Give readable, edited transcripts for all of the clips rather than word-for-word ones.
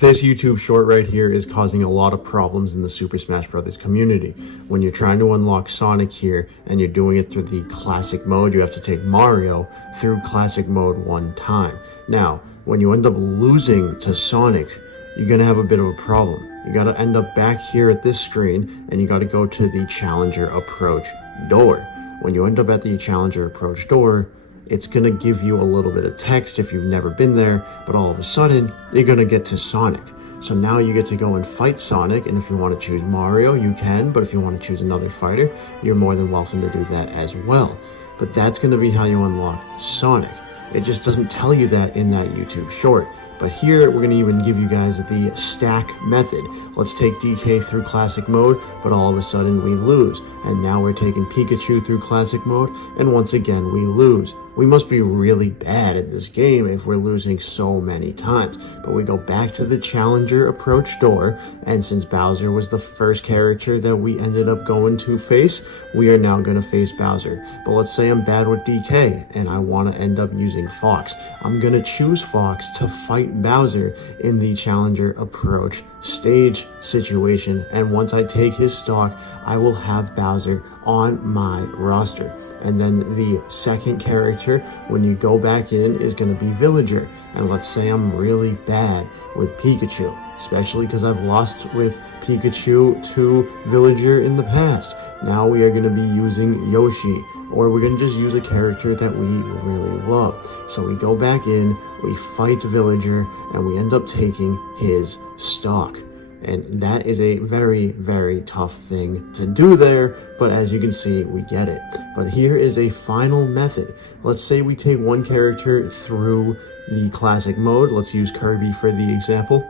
This YouTube short right here is causing a lot of problems in the Super Smash Bros. Community. When you're trying to unlock Sonic here and you're doing it through the classic mode, you have to take Mario through classic mode one time. Now, when you end up losing to Sonic, you're going to have a bit of a problem. You got to end up back here at this screen and you got to go to the Challenger Approach door. When you end up at the Challenger Approach door, it's going to give you a little bit of text if you've never been there, but all of a sudden, you're going to get to Sonic. So now you get to go and fight Sonic, and if you want to choose Mario, you can, but if you want to choose another fighter, you're more than welcome to do that as well. But that's going to be how you unlock Sonic. It just doesn't tell you that in that YouTube short. But here, we're going to even give you guys the stack method. Let's take DK through classic mode, but all of a sudden we lose. And now we're taking Pikachu through classic mode, and once again we lose. We must be really bad at this game if we're losing so many times. But we go back to the Challenger Approach door, and since Bowser was the first character that we ended up going to face, we are now going to face Bowser. But let's say I'm bad with DK, and I want to end up using Fox. I'm going to choose Fox to fight Bowser in the Challenger Approach stage situation, and once I take his stock, I will have Bowser on my roster. And then the second character, when you go back in, is going to be Villager. And let's say I'm really bad with Pikachu, especially because I've lost with Pikachu to Villager in the past. Now we are going to be using Yoshi, or we're going to just use a character that we really love. So we go back in, we fight Villager, and we end up taking his stock. And that is a very, very tough thing to do there, but as you can see, we get it. But here is a final method. Let's say we take one character through the classic mode. Let's use Kirby for the example.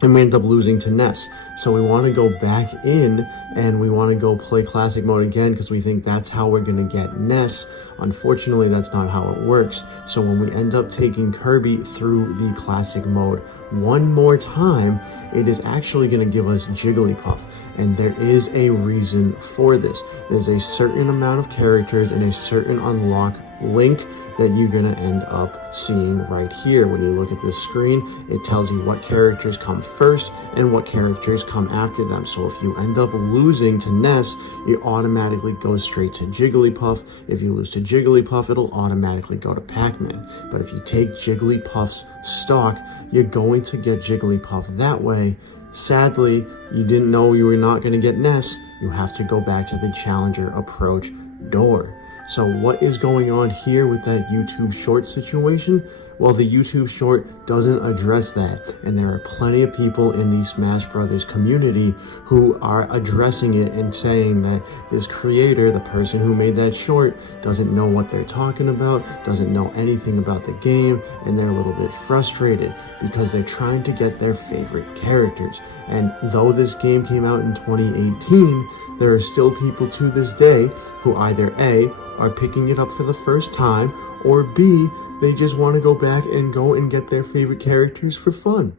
And we end up losing to Ness. So we want to go back in and we want to go play classic mode again because we think that's how we're going to get Ness. Unfortunately, that's not how it works. So when we end up taking Kirby through the classic mode one more time, it is actually going to give us Jigglypuff. And there is a reason for this. There's a certain amount of characters and a certain unlock link that you're going to end up seeing right here. When you look at this screen, it tells you what characters come first and what characters come after them. So if you end up losing to Ness, it automatically goes straight to Jigglypuff. If you lose to Jigglypuff, it'll automatically go to Pac-Man. But if you take Jigglypuff's stock, you're going to get Jigglypuff that way. Sadly, you didn't know you were not going to get Ness. You have to go back to the Challenger Approach door. So what is going on here with that YouTube short situation? Well, the YouTube short doesn't address that, and there are plenty of people in the Smash Brothers community who are addressing it and saying that this creator, the person who made that short, doesn't know what they're talking about, doesn't know anything about the game, and they're a little bit frustrated because they're trying to get their favorite characters. And though this game came out in 2018, there are still people to this day who either A, are picking it up for the first time, or B, they just want to go back and get their favorite characters for fun.